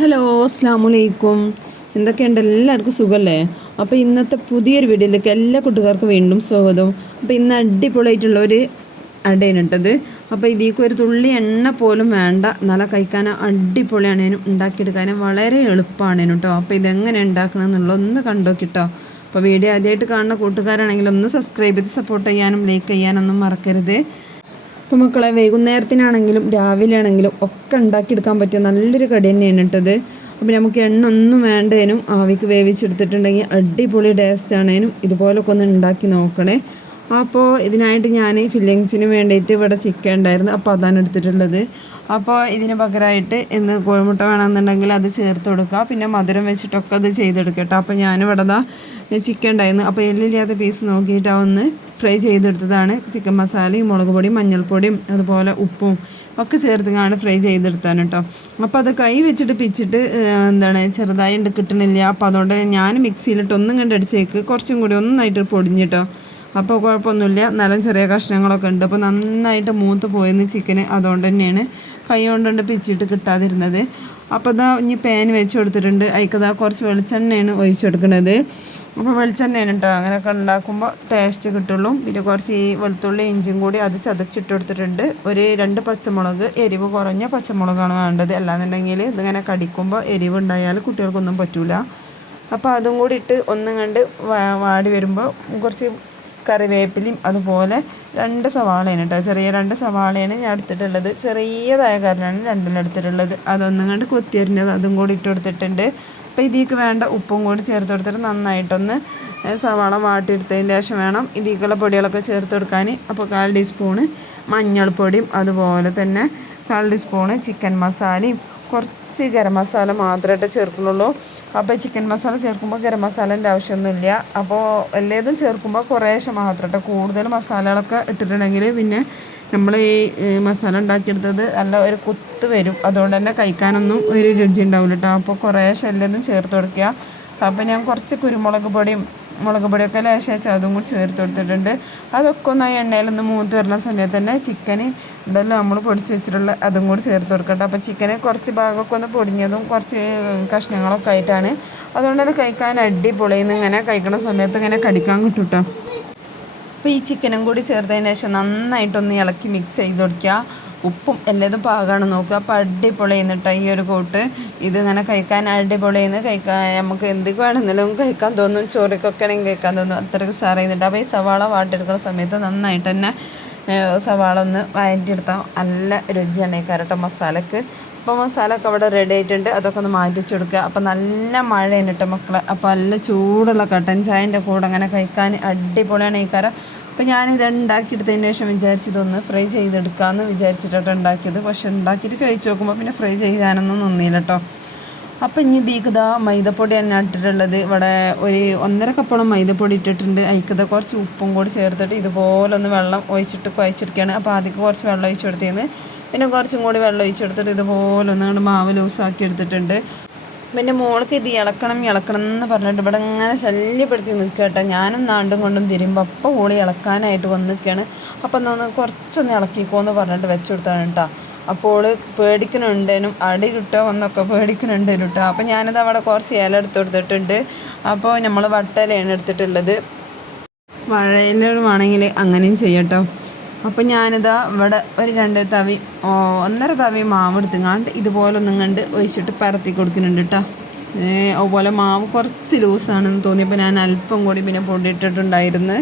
Hello അസ്സാം വലൈക്കും എന്തൊക്കെയുണ്ട്? എല്ലാവർക്കും സുഖമല്ലേ അപ്പോൾ ഇന്നത്തെ പുതിയൊരു വീഡിയോയിലേക്ക് എല്ലാ കൂട്ടുകാർക്കും വീണ്ടും സ്വാഗതം. അപ്പോൾ ഇന്ന് അടിപൊളിയായിട്ടുള്ള ഒരു അടയാണ് ഇട്ടത് അപ്പോൾ ഇതിലേക്ക് ഒരു തുള്ളി എണ്ണ പോലും വേണ്ട. നല്ല കഴിക്കാൻ അടിപൊളിയാണേനും ഉണ്ടാക്കിയെടുക്കാനും വളരെ എളുപ്പമാണേനും കേട്ടോ. അപ്പോൾ ഇതെങ്ങനെ ഉണ്ടാക്കണം എന്നുള്ളത് ഒന്ന് കണ്ടോക്കിട്ടോ അപ്പോൾ വീഡിയോ ആദ്യമായിട്ട് കാണുന്ന കൂട്ടുകാരാണെങ്കിൽ ഒന്ന് സബ്സ്ക്രൈബ് ചെയ്ത് സപ്പോർട്ട് ചെയ്യാനും ലൈക്ക് ചെയ്യാനൊന്നും മറക്കരുത്. അപ്പോൾ മക്കളെ വൈകുന്നേരത്തിനാണെങ്കിലും രാവിലെ ആണെങ്കിലും ഒക്കെ ഉണ്ടാക്കിയെടുക്കാൻ പറ്റിയ നല്ലൊരു കടി തന്നെയാണ് ഇട്ടത് അപ്പോൾ നമുക്ക് എണ്ണ ഒന്നും വേണ്ടതിനും ആവിക്ക് വേവിച്ചെടുത്തിട്ടുണ്ടെങ്കിൽ അടിപൊളി ടേസ്റ്റ് ആണേനും ഇതുപോലൊക്കെ ഒന്ന് ഉണ്ടാക്കി നോക്കണേ. അപ്പോൾ ഇതിനായിട്ട് ഞാൻ ഫില്ലിങ്സിന് വേണ്ടിയിട്ട് ഇവിടെ ചിക്കൻ ഉണ്ടായിരുന്നു. അപ്പോൾ അതാണ് എടുത്തിട്ടുള്ളത്. അപ്പോൾ ഇതിന് പകരമായിട്ട് ഇന്ന് കോഴിമുട്ട വേണമെന്നുണ്ടെങ്കിൽ അത് ചേർത്ത് കൊടുക്കുക. പിന്നെ മധുരം വെച്ചിട്ടൊക്കെ അത് ചെയ്തെടുക്കട്ടോ അപ്പോൾ ഞാനിവിടെ ദാ ചിക്കൻ ഉണ്ടായിരുന്നു. അപ്പോൾ എല്ലില്ലാത്ത പീസ് നോക്കിയിട്ട് ഒന്ന് ഫ്രൈ ചെയ്തെടുത്തതാണ്. ചിക്കൻ മസാലയും മുളക് പൊടിയും മഞ്ഞൾപ്പൊടിയും അതുപോലെ ഉപ്പും ഒക്കെ ചേർത്തുങ്ങാണ് ഫ്രൈ ചെയ്തെടുത്താണ് കേട്ടോ. അപ്പോൾ അത് കൈ വെച്ചിട്ട് പിച്ചിട്ട് എന്താണ് ചെറുതായി ഉണ്ട് കിട്ടണില്ല. അപ്പോൾ അതുകൊണ്ട് ഞാൻ മിക്സിയിലിട്ട് ഒന്നും കണ്ട് അടിച്ചേക്ക്. കുറച്ചും കൂടി ഒന്നായിട്ട് പൊടിഞ്ഞിട്ടോ അപ്പോൾ കുഴപ്പമൊന്നുമില്ല. നല്ല ചെറിയ കഷ്ണങ്ങളൊക്കെ ഉണ്ട് അപ്പോൾ നന്നായിട്ട് മൂത്ത് പോയിരുന്നു ചിക്കന് അതുകൊണ്ട് തന്നെയാണ് കൈ കൊണ്ടുകൊണ്ട് പിച്ചിട്ട് കിട്ടാതിരുന്നത്. അപ്പോൾ ഇതാ ഇനി പാൻ വെച്ച് കൊടുത്തിട്ടുണ്ട്. അതിക്കതാ കുറച്ച് വെളിച്ചെണ്ണയാണ് ഒഴിച്ചു കൊടുക്കുന്നത് അപ്പോൾ വെളിച്ചെണ്ണയാണ് കേട്ടോ അങ്ങനെയൊക്കെ ഉണ്ടാക്കുമ്പോൾ ടേസ്റ്റ് കിട്ടുള്ളൂ. പിന്നെ കുറച്ച് ഈ വെളുത്തുള്ളി ഇഞ്ചിയും കൂടി അത് ചതച്ചിട്ട് കൊടുത്തിട്ടുണ്ട്. ഒരു രണ്ട് പച്ചമുളക് എരിവ് കുറഞ്ഞ പച്ചമുളകാണ് വേണ്ടത്. അല്ലാന്നുണ്ടെങ്കിൽ ഇതിങ്ങനെ കടിക്കുമ്പോൾ എരിവ് ഉണ്ടായാൽ കുട്ടികൾക്കൊന്നും പറ്റൂല. അപ്പോൾ അതും കൂടി ഇട്ട് ഒന്നും കണ്ട് വാടി വരുമ്പോൾ കുറച്ച് കറിവേപ്പിലയും അതുപോലെ രണ്ട് സവാളയാണ് കേട്ടോ. ചെറിയ രണ്ട് സവാളയാണ് ഞാൻ എടുത്തിട്ടുള്ളത്. ചെറിയതായ കാരണമാണ് രണ്ടെണ്ണം എടുത്തിട്ടുള്ളത്. അതൊന്നും കണ്ട് കൊത്തിയരിഞ്ഞത് അതും കൂടി ഇട്ട് കൊടുത്തിട്ടുണ്ട്. അപ്പോൾ ഇതിലേക്ക് വേണ്ട ഉപ്പും കൂടി ചേർത്ത് കൊടുത്തിട്ട് നന്നായിട്ടൊന്ന് സവാള വാട്ടിയെടുത്തതിന് ശേഷം വേണം ഇതിലേക്കുള്ള പൊടികളൊക്കെ ചേർത്ത് കൊടുക്കാൻ. അപ്പോൾ കാൽ ടീസ്പൂണ് മഞ്ഞൾപ്പൊടിയും അതുപോലെ തന്നെ കാൽ ടീസ്പൂണ് ചിക്കൻ മസാലയും കുറച്ച് ഗരം മസാല മാത്രമായിട്ട് ചേർക്കുന്നുള്ളൂ. അപ്പോൾ ചിക്കൻ മസാല ചേർക്കുമ്പോൾ ഗരം മസാലേന്റെ ആവശ്യമൊന്നുമില്ല. അപ്പോൾ എല്ലാതും ചേർക്കുമ്പോൾ കുറേശ്ശെ മാത്രമായിട്ട് കൂടുതൽ മസാലകളൊക്കെ ഇട്ടിട്ടുണ്ടെങ്കിൽ പിന്നെ നമ്മൾ ഈ മസാല ഉണ്ടാക്കിയെടുത്തത് നല്ല ഒരു കുത്ത് വരും. അതുകൊണ്ട് തന്നെ കഴിക്കാനൊന്നും ഒരു രുചി ഉണ്ടാവില്ല കേട്ടോ. അപ്പോൾ കുറേശ്ശെ എല്ലാതും ചേർത്ത് കൊടുക്കുക. അപ്പോൾ ഞാൻ കുറച്ച് കുരുമുളക് പൊടിയും മുളക് പൊടിയൊക്കെ ലേശം അതും കൂടി ചേർത്ത് കൊടുത്തിട്ടുണ്ട്. അതൊക്കെ ഒന്ന് ആ എണ്ണയിലൊന്ന് മൂത്ത് വരുന്ന സമയത്ത് തന്നെ ചിക്കൻ ഉണ്ടല്ലോ നമ്മൾ പൊടിച്ച് വെച്ചിട്ടുള്ള അതും കൂടി ചേർത്ത് കൊടുക്കട്ടെ. അപ്പോൾ ചിക്കന് കുറച്ച് ഭാഗമൊക്കെ ഒന്ന് പൊടിഞ്ഞതും കുറച്ച് കഷ്ണങ്ങളൊക്കെ ആയിട്ടാണ്. അതുകൊണ്ട് തന്നെ കഴിക്കാൻ അടിപൊളിയെന്ന് ഇങ്ങനെ കഴിക്കുന്ന സമയത്ത് ഇങ്ങനെ കടിക്കാൻ കിട്ടും കേട്ടോ അപ്പോൾ ഈ ചിക്കനും കൂടി ചേർത്തതിന് ശേഷം നന്നായിട്ടൊന്ന് ഇളക്കി മിക്സ് ചെയ്ത് കൊടുക്കുക. ഉപ്പും എല്ലാതും പാകമാണ് നോക്കുക അപ്പോൾ അടിപൊളി ചെയ്യുന്നിട്ട് ഈ ഒരു കൂട്ട്. ഇതിങ്ങനെ കഴിക്കാൻ അടിപൊളി ചെയ്യുന്ന കഴിക്കാൻ നമുക്ക് എന്തൊക്കെ വേണമെങ്കിലും കഴിക്കാൻ തോന്നും. ചോറിക്കൊക്കെ ആണെങ്കിൽ കഴിക്കാൻ തോന്നും. അത്രയ്ക്ക് ചെയ്യുന്നുണ്ട് അപ്പോൾ ഈ സവാള വാട്ടിയെടുക്കുന്ന സമയത്ത് നന്നായിട്ട് തന്നെ സവാള ഒന്ന് വഴറ്റിയെടുത്താൽ നല്ല രുചിയാണ് ഈ കരട്ട മസാലക്ക്. അപ്പോൾ മസാലൊക്കെ അവിടെ റെഡി ആയിട്ടുണ്ട്. അതൊക്കെ ഒന്ന് മാറ്റിച്ചു കൊടുക്കുക അപ്പോൾ നല്ല മഴയാണ് കേട്ടോ മക്കളെ. അപ്പോൾ നല്ല ചൂടുള്ള കട്ടൻ ചായന്റെ കൂടെ അങ്ങനെ കഴിക്കാൻ അടിപൊളിയാണ് ഈ കര അപ്പോൾ ഞാനിത് ഉണ്ടാക്കിയെടുത്തതിന് ശേഷം വിചാരിച്ചതൊന്ന് ഫ്രൈ ചെയ്തെടുക്കാമെന്ന് വിചാരിച്ചിട്ടാണ് ഉണ്ടാക്കിയത്. പക്ഷെ ഉണ്ടാക്കിയിട്ട് കഴിച്ച് നോക്കുമ്പോൾ പിന്നെ ഫ്രൈ ചെയ്യാനൊന്നും നിന്നില്ല കേട്ടോ അപ്പം ഇനി ദീകത മൈദപ്പൊടി തന്നെ ഇട്ടിട്ടുള്ളത്. ഇവിടെ ഒരു ഒന്നര കപ്പോളം മൈദപ്പൊടി ഇട്ടിട്ടുണ്ട്. അതിക്കത കുറച്ച് ഉപ്പും കൂടി ചേർത്തിട്ട് ഇതുപോലെ ഒന്ന് വെള്ളം ഒഴിച്ചിട്ട് കുഴച്ചെടുക്കുകയാണ്. അപ്പോൾ ആദ്യം കുറച്ച് വെള്ളം ഒഴിച്ചു കൊടുത്തതിന് പിന്നെ കുറച്ചും കൂടി വെള്ളം ഒഴിച്ചെടുത്തിട്ട് ഇതുപോലെ ഒന്ന് മാവ് ലൂസാക്കി എടുത്തിട്ടുണ്ട്. പിന്നെ മോൾക്ക് ഇത് ഇളക്കണം ഇളക്കണം എന്ന് പറഞ്ഞിട്ട് ഇവിടെ ഇങ്ങനെ ശല്യപ്പെടുത്തി നിൽക്കട്ടെ ഞാനും നാണ്ടും കൊണ്ടും തിരുമ്പോൾ അപ്പം ഓളി ഇളക്കാനായിട്ട് വന്ന് നിൽക്കുകയാണ് അപ്പം ഒന്ന് കുറച്ചൊന്ന് ഇളക്കിക്കോന്ന് പറഞ്ഞിട്ട് വെച്ചു കൊടുത്താണ് കേട്ടോ അപ്പോൾ പേടിക്കണുണ്ടേനും അടി കിട്ടുമോ എന്നൊക്കെ പേടിക്കണുണ്ടേനും കേട്ടോ. അപ്പോൾ ഞാനത് അവിടെ കുറച്ച് ഇല എടുത്ത് കൊടുത്തിട്ടുണ്ട്. അപ്പോൾ നമ്മൾ വട്ടയിലാണ് എടുത്തിട്ടുള്ളത്. വഴയില വേണമെങ്കിൽ അങ്ങനെയും ചെയ്യട്ടോ അപ്പോൾ ഞാനിതാ ഇവിടെ ഒരു രണ്ട് തവി ഒന്നര തവി മാവ് എടുത്തുങ്ങാണ്ട് ഇതുപോലെ ഒന്നും കണ്ട് ഒഴിച്ചിട്ട് പരത്തി കൊടുക്കുന്നുണ്ട് കേട്ടോ അതുപോലെ മാവ് കുറച്ച് ലൂസാണെന്ന് തോന്നിയപ്പോൾ ഞാൻ അല്പം കൂടി പിന്നെ പൊടി ഇട്ടിട്ടുണ്ടായിരുന്നു.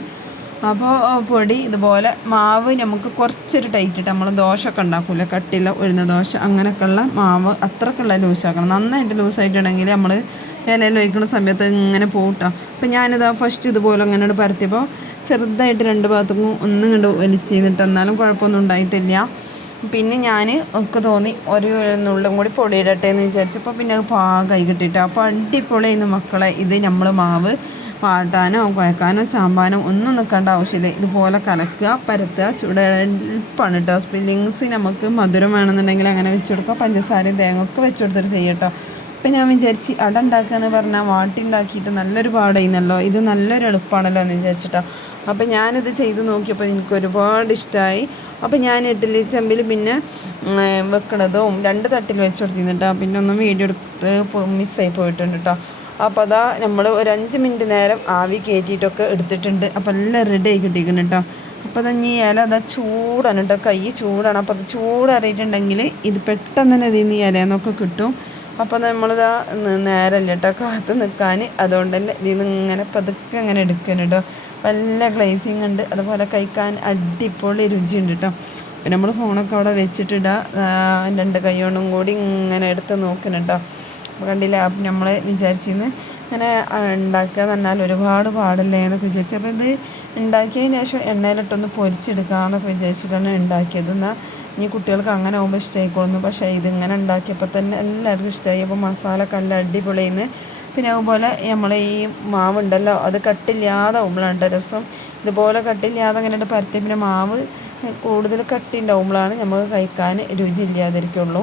അപ്പോൾ പൊടി ഇതുപോലെ മാവ് നമുക്ക് കുറച്ചൊരു ടൈറ്റ് ഇട്ട്. നമ്മൾ ദോശയൊക്കെ ഉണ്ടാക്കില്ല കട്ടില്ല ഉഴുന്ന ദോശ അങ്ങനെയൊക്കെയുള്ള മാവ് അത്രക്കുള്ള ലൂസാക്കണം. നന്നായിട്ട് ലൂസായിട്ടുണ്ടെങ്കിൽ നമ്മൾ ഇലയിൽ ഒഴിക്കുന്ന സമയത്ത് ഇങ്ങനെ പോകട്ടോ അപ്പം ഞാനിതാ ഫസ്റ്റ് ഇതുപോലെ അങ്ങനെ പരത്തിയപ്പോൾ ചെറുതായിട്ട് രണ്ട് ഭാഗത്തും ഒന്നും കണ്ട് വലിച്ച് ചെയ്തിട്ട് എന്നാലും കുഴപ്പമൊന്നും ഉണ്ടായിട്ടില്ല. പിന്നെ ഞാൻ ഒക്കെ തോന്നി ഒരു നുള്ളും കൂടി പൊടിയിടട്ടെ എന്ന് വിചാരിച്ചപ്പോൾ പിന്നെ അത് പാകമായി കിട്ടിയിട്ട് അപ്പോൾ അടിപൊളിയായിരുന്നു മക്കളെ. ഇത് നമ്മൾ മാവ് വാട്ടാനോ കുഴക്കാനോ ചാമ്പാനോ ഒന്നും നിൽക്കേണ്ട ആവശ്യമില്ല. ഇതുപോലെ കലക്കുക പരത്തുക ചൂട് എളുപ്പമാണ് കേട്ടോ സ്പില്ലിങ്സ് നമുക്ക് മധുരം വേണമെന്നുണ്ടെങ്കിൽ അങ്ങനെ വെച്ചെടുക്കുക പഞ്ചസാരയും തേങ്ങ ഒക്കെ വെച്ചെടുത്തിട്ട് ചെയ്യട്ടോ. അപ്പം ഞാൻ വിചാരിച്ച് അട ഉണ്ടാക്കുക എന്ന് പറഞ്ഞാൽ വാട്ടി ഉണ്ടാക്കിയിട്ട് നല്ലൊരു പാടായിരുന്നല്ലോ ഇത് നല്ലൊരു എളുപ്പമാണല്ലോ എന്ന് വിചാരിച്ചിട്ടോ. അപ്പം ഞാനിത് ചെയ്ത് നോക്കിയപ്പോൾ എനിക്ക് ഒരുപാട് ഇഷ്ടമായി അപ്പം ഞാൻ ഇഡ്ഡലി ചെമ്പിൽ പിന്നെ വെക്കണതും രണ്ട് തട്ടിൽ വെച്ച് കൊടുത്തിരുന്നിട്ടോ. പിന്നെ ഒന്നും വീഡിയോ എടുത്ത് മിസ്സായി പോയിട്ടുണ്ട് കേട്ടോ അപ്പോൾ അതാ നമ്മൾ ഒരു അഞ്ച് മിനിറ്റ് നേരം ആവി കയറ്റിയിട്ടൊക്കെ എടുത്തിട്ടുണ്ട്. അപ്പോൾ എല്ലാം റെഡി ആയി കിട്ടിയിരിക്കുന്നു കേട്ടോ അപ്പോൾ ഈ ഇല അതാ ചൂടാണ് കേട്ടോ കൈ ചൂടാണ്. അപ്പോൾ അത് ചൂടറിയിട്ടുണ്ടെങ്കിൽ ഇത് പെട്ടെന്ന് തന്നെ ഇതിൽ നിന്ന് ഇലയെന്നൊക്കെ കിട്ടും. അപ്പോൾ നമ്മളിതാ നേരല്ലേ കേട്ടോ കാത്ത് നിൽക്കാൻ അതുകൊണ്ട് തന്നെ ഇതിൽ നിന്ന് ഇങ്ങനെ പതുക്കെ അങ്ങനെ എടുക്കണം കേട്ടോ നല്ല ഗ്ലേസിങ് ഉണ്ട് അതുപോലെ കഴിക്കാൻ അടിപൊളി രുചിയുണ്ട് കേട്ടോ പിന്നെ നമ്മൾ ഫോണൊക്കെ അവിടെ വെച്ചിട്ടിടുക രണ്ട് കൈ കൂടി ഇങ്ങനെ എടുത്ത് നോക്കണം കേട്ടോ അപ്പോൾ കണ്ടില്ല അപ്പം നമ്മൾ വിചാരിച്ചിരുന്ന് ഇങ്ങനെ ഉണ്ടാക്കുക എന്ന് ഒരുപാട് പാടില്ലേ എന്നൊക്കെ വിചാരിച്ചു. അപ്പോൾ ഇത് ഉണ്ടാക്കിയതിന് ശേഷം എണ്ണയിലിട്ടൊന്ന് പൊരിച്ചെടുക്കാമെന്നൊക്കെ വിചാരിച്ചിട്ടാണ് ഉണ്ടാക്കിയത് എന്നാൽ ഇനി കുട്ടികൾക്ക് അങ്ങനെ ആകുമ്പോൾ ഇഷ്ടമായിക്കോളുന്നു പക്ഷേ ഇതിങ്ങനെ ഉണ്ടാക്കിയപ്പോൾ തന്നെ എല്ലാവർക്കും ഇഷ്ടമായി അപ്പോൾ മസാല കല്ല അടിപൊളിയെന്ന് പിന്നെ അതുപോലെ നമ്മൾ ഈ മാവുണ്ടല്ലോ അത് കട്ടില്ലാതെ ട്ടോ രസം. ഇതുപോലെ കട്ടില്ലാതെ അങ്ങനെ പരത്തി പിന്നെ മാവ് കൂടുതൽ കട്ടി ഉണ്ടാകുമ്പോഴാണ് നമുക്ക് കഴിക്കാൻ രുചി ഇല്ലാതിരിക്കുള്ളൂ.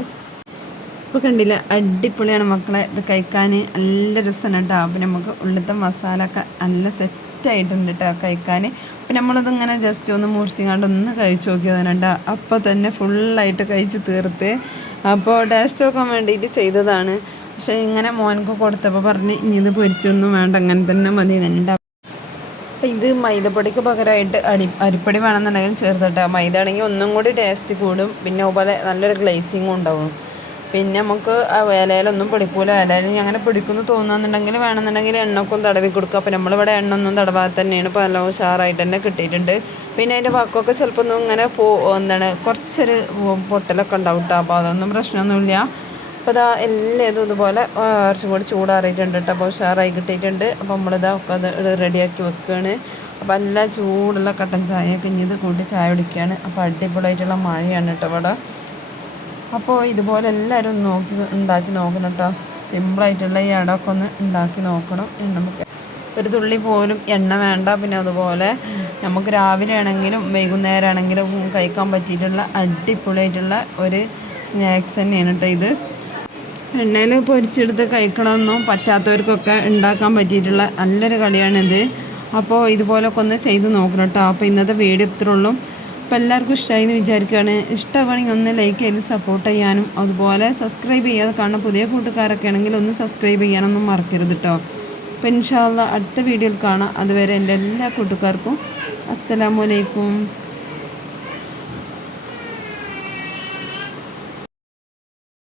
ഇപ്പോൾ കണ്ടില്ല അടിപൊളിയാണ് മക്കളെ ഇത് കഴിക്കാൻ. നല്ല രസമാണ് കേട്ടോ അപ്പോൾ നമുക്ക് ഉള്ളിലത്തെ മസാല നല്ല നല്ല സെറ്റായിട്ടുണ്ട് കേട്ടോ കഴിക്കാൻ അപ്പം നമ്മളത് ഇങ്ങനെ ജസ്റ്റ് ഒന്ന് മുറിച്ചിങ്ങാണ്ട് ഒന്ന് കഴിച്ചു നോക്കിയതാണ് അപ്പം അപ്പോൾ തന്നെ ഫുള്ളായിട്ട് കഴിച്ച് തീർത്ത്. അപ്പോൾ ടേസ്റ്റ് നോക്കാൻ വേണ്ടിയിട്ട് ചെയ്തതാണ്. പക്ഷേ ഇങ്ങനെ മോനക്ക് കൊടുത്തപ്പോൾ പറഞ്ഞ് ഇനി ഇത് പൊരിച്ചൊന്നും വേണ്ട അങ്ങനെ തന്നെ മതി തന്നെ അപ്പം ഇത് മൈദപ്പൊടിക്ക് പകരമായിട്ട് അടി അരിപ്പൊടി വേണമെന്നുണ്ടെങ്കിൽ ചേർത്തിട്ടാണ് മൈദ ആണെങ്കിൽ ഒന്നും കൂടി ടേസ്റ്റ് കൂടും. പിന്നെ അതുപോലെ നല്ലൊരു ഗ്ലേസിങ്ങും ഉണ്ടാവും. പിന്നെ നമുക്ക് ആ ഇലയിലൊന്നും പിടിക്കൂല. ഇലയിൽ ഇനി അങ്ങനെ പിടിക്കുന്നു തോന്നുന്നുണ്ടെങ്കിൽ വേണമെന്നുണ്ടെങ്കിൽ എണ്ണക്കും തടവി കൊടുക്കുക. അപ്പോൾ നമ്മളിവിടെ എണ്ണ ഒന്നും തടവാതെ തന്നെയാണ് ഇപ്പോൾ നല്ല ഉഷാറായിട്ട് തന്നെ കിട്ടിയിട്ടുണ്ട്. പിന്നെ അതിന്റെ വക്കൊക്കെ ചിലപ്പോൾ ഒന്നും ഇങ്ങനെ പോ എന്താണ് കുറച്ചൊരു പൊട്ടലൊക്കെ ഉണ്ടാവും കേട്ടോ അപ്പോൾ അതൊന്നും പ്രശ്നമൊന്നുമില്ല. അപ്പോൾ ഇതാ എല്ലാം ഇതും ഇതുപോലെ കുറച്ചും കൂടി ചൂടാറിയിട്ടുണ്ട് കേട്ടോ അപ്പോൾ ഉഷാറായി കിട്ടിയിട്ടുണ്ട്. അപ്പോൾ നമ്മളിതാ ഒക്കെ അത് റെഡിയാക്കി വെക്കുകയാണ് അപ്പോൾ നല്ല ചൂടുള്ള കട്ടൻ ചായയൊക്കെ ഇനി ഇത് കൂട്ടി ചായ കുടിക്കുകയാണ് അപ്പോൾ അടിപൊളിയായിട്ടുള്ള മഴയാണ് കേട്ടോ ഇവിടെ. അപ്പോൾ ഇതുപോലെ എല്ലാവരും നോക്കി ഉണ്ടാക്കി നോക്കണം കേട്ടോ സിമ്പിളായിട്ടുള്ള ഈ അടമൊക്കെ ഒന്ന് ഉണ്ടാക്കി നോക്കണം. നമുക്ക് ഒരു തുള്ളി പോലും എണ്ണ വേണ്ട. പിന്നെ അതുപോലെ നമുക്ക് രാവിലെ ആണെങ്കിലും വൈകുന്നേരം ആണെങ്കിലും കഴിക്കാൻ പറ്റിയിട്ടുള്ള അടിപൊളിയായിട്ടുള്ള ഒരു സ്നാക്സ് തന്നെയാണ് കേട്ടോ ഇത്. എണ്ണയിൽ പൊരിച്ചെടുത്ത് കഴിക്കണമെന്നും പറ്റാത്തവർക്കൊക്കെ ഉണ്ടാക്കാൻ പറ്റിയിട്ടുള്ള നല്ലൊരു കളിയാണിത്. അപ്പോൾ ഇതുപോലൊക്കെ ഒന്ന് ചെയ്ത് നോക്കണം കേട്ടോ അപ്പോൾ ഇന്നത്തെ വീഡിയോ ഇത്രേ ഉള്ളൂ. അപ്പോൾ എല്ലാവർക്കും ഇഷ്ടമായി എന്ന് വിചാരിക്കുകയാണ്. ഇഷ്ടമാണെങ്കിൽ ഒന്ന് ലൈക്ക് ചെയ്ത് സപ്പോർട്ട് ചെയ്യാനും അതുപോലെ സബ്സ്ക്രൈബ് ചെയ്യാതെ കാണുന്ന പുതിയ കൂട്ടുകാരൊക്കെ ആണെങ്കിൽ ഒന്ന് സബ്സ്ക്രൈബ് ചെയ്യാനൊന്നും മറക്കരുത് കേട്ടോ അപ്പോൾ ഇൻഷാല്ല അടുത്ത വീഡിയോയിൽ കാണാം. അതുവരെ എന്റെ എല്ലാ കൂട്ടുകാർക്കും അസ്സലാമലൈക്കും